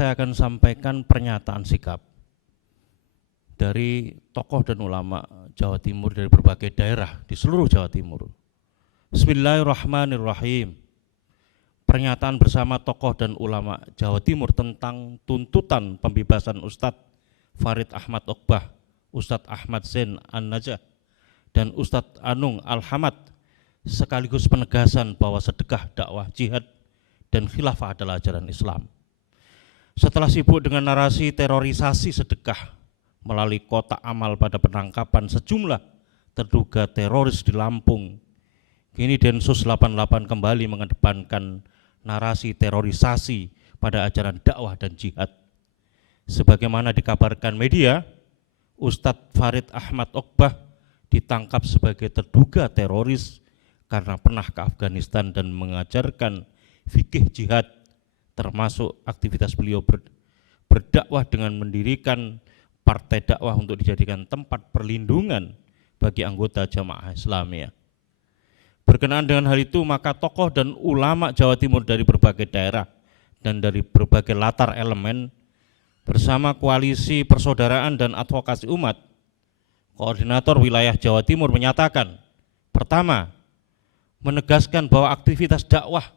saya akan sampaikan pernyataan sikap dari tokoh dan ulama Jawa Timur dari berbagai daerah di seluruh Jawa Timur. Bismillahirrahmanirrahim. Pernyataan bersama tokoh dan ulama Jawa Timur tentang tuntutan pembebasan Ustadz Farid Ahmad Oqbah, Ustadz Ahmad Zain An-Najah, dan Ustadz Anung Al-Hamad, sekaligus penegasan bahwa sedekah, dakwah, jihad, dan khilafah adalah ajaran Islam. Setelah sibuk dengan narasi terorisasi sedekah melalui kotak amal pada penangkapan sejumlah terduga teroris di Lampung, kini Densus 88 kembali mengedepankan narasi terorisasi pada ajaran dakwah dan jihad. Sebagaimana dikabarkan media, Ustadz Farid Ahmad Oqbah ditangkap sebagai terduga teroris karena pernah ke Afghanistan dan mengajarkan fikih jihad, termasuk aktivitas beliau berdakwah dengan mendirikan partai dakwah untuk dijadikan tempat perlindungan bagi anggota jamaah Islamiyah. Berkenaan dengan hal itu, maka tokoh dan ulama Jawa Timur dari berbagai daerah dan dari berbagai latar elemen bersama Koalisi Persaudaraan dan Advokasi Umat, Koordinator Wilayah Jawa Timur menyatakan, pertama, menegaskan bahwa aktivitas dakwah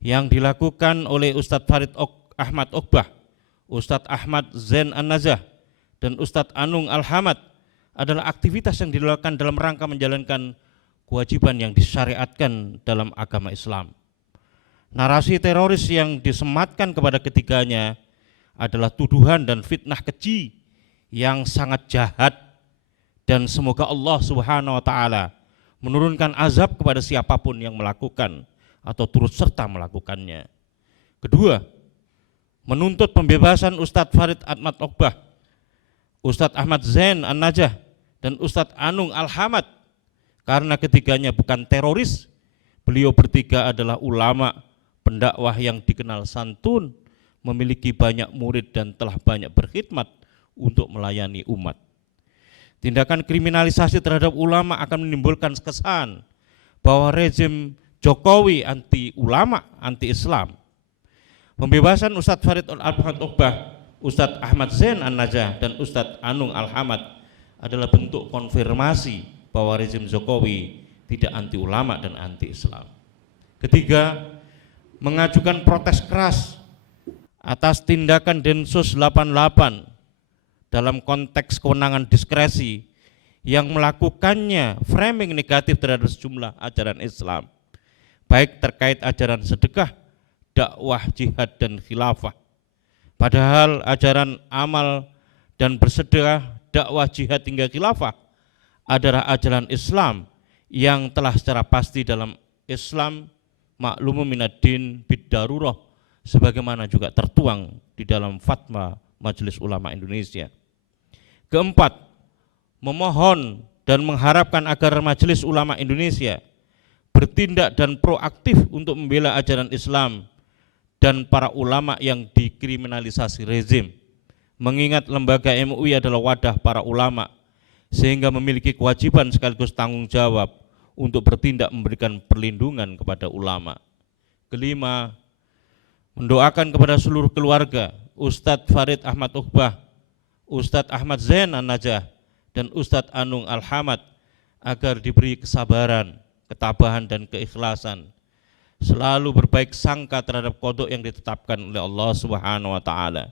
yang dilakukan oleh Ustadz Farid Ahmad Oqbah, Ustadz Ahmad Zain An-Najah, dan Ustadz Anung Al-Hamad adalah aktivitas yang dilakukan dalam rangka menjalankan kewajiban yang disyariatkan dalam agama Islam. Narasi teroris yang disematkan kepada ketiganya adalah tuduhan dan fitnah keji yang sangat jahat, dan semoga Allah Subhanahu wa Ta'ala menurunkan azab kepada siapapun yang melakukan atau turut serta melakukannya. Kedua, menuntut pembebasan Ustadz Farid Ahmad Oqbah, Ustadz Ahmad Zain An-Najah, dan Ustadz Anung Al-Hamad, karena ketiganya bukan teroris. Beliau bertiga adalah ulama, pendakwah yang dikenal santun, memiliki banyak murid dan telah banyak berkhidmat untuk melayani umat. Tindakan kriminalisasi terhadap ulama akan menimbulkan kesan bahwa rezim Jokowi anti ulama, anti Islam. Pembebasan Ustadz Farid Ahmad Oqbah, Ustadz Ahmad Zain An-Najah, dan Ustadz Anung Al-Hamad adalah bentuk konfirmasi bahwa rezim Jokowi tidak anti ulama dan anti Islam. Ketiga, mengajukan protes keras atas tindakan Densus 88 dalam konteks kewenangan diskresi yang melakukannya framing negatif terhadap sejumlah ajaran Islam, baik terkait ajaran sedekah, dakwah, jihad, dan khilafah. Padahal ajaran amal dan bersedekah, dakwah, jihad, hingga khilafah adalah ajaran Islam yang telah secara pasti dalam Islam maklumun minad-din bid-darurah, sebagaimana juga tertuang di dalam fatwa Majelis Ulama Indonesia. Keempat, memohon dan mengharapkan agar Majelis Ulama Indonesia bertindak dan proaktif untuk membela ajaran Islam dan para ulama yang dikriminalisasi rezim, mengingat lembaga MUI adalah wadah para ulama, sehingga memiliki kewajiban sekaligus tanggung jawab untuk bertindak memberikan perlindungan kepada ulama. Kelima, mendoakan kepada seluruh keluarga Ustadz Farid Ahmad Oqbah, Ustadz Ahmad Zain An-Najah, dan Ustadz Anung Al-Hamad agar diberi kesabaran, ketabahan, dan keikhlasan, selalu berbaik sangka terhadap qada yang ditetapkan oleh Allah Subhanahu wa Ta'ala,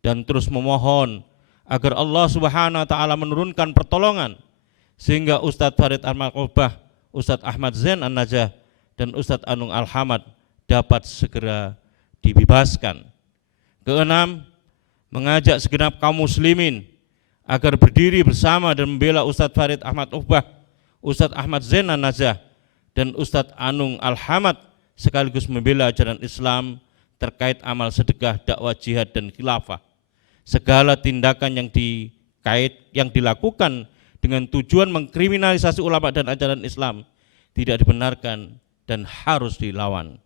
dan terus memohon agar Allah Subhanahu wa Ta'ala menurunkan pertolongan sehingga Ustadz Farid Ahmad Oqbah, Ustadz Ahmad Zain An-Najah, dan Ustadz Anung Al-Hamad dapat segera dibebaskan. Keenam, mengajak segenap kaum muslimin agar berdiri bersama dan membela Ustadz Farid Ahmad Oqbah, Ustadz Ahmad Zain An-Najah, dan Ustadz Anung Al-Hamad, sekaligus membela ajaran Islam terkait amal sedekah, dakwah, jihad, dan khilafah. Segala tindakan yang dilakukan dengan tujuan mengkriminalisasi ulama dan ajaran Islam tidak dibenarkan dan harus dilawan.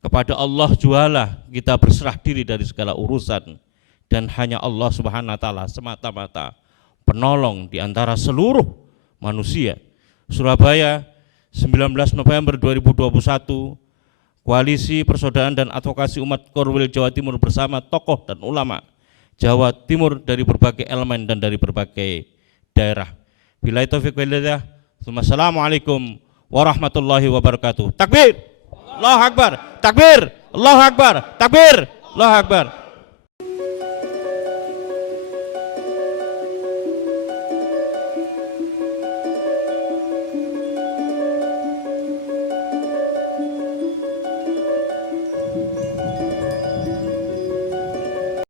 Kepada Allah jualah kita berserah diri dari segala urusan, dan hanya Allah Subhanahu wa Ta'ala semata-mata penolong di antara seluruh manusia. Surabaya, 19 November 2021, Koalisi Persaudaraan dan Advokasi Umat Korwil Jawa Timur bersama tokoh dan ulama Jawa Timur dari berbagai elemen dan dari berbagai daerah. Billahi taufiq wal hidayah. Assalamualaikum warahmatullahi wabarakatuh. Takbir! Allahu Akbar! Takbir! Allahu Akbar! Takbir! Allahu Akbar!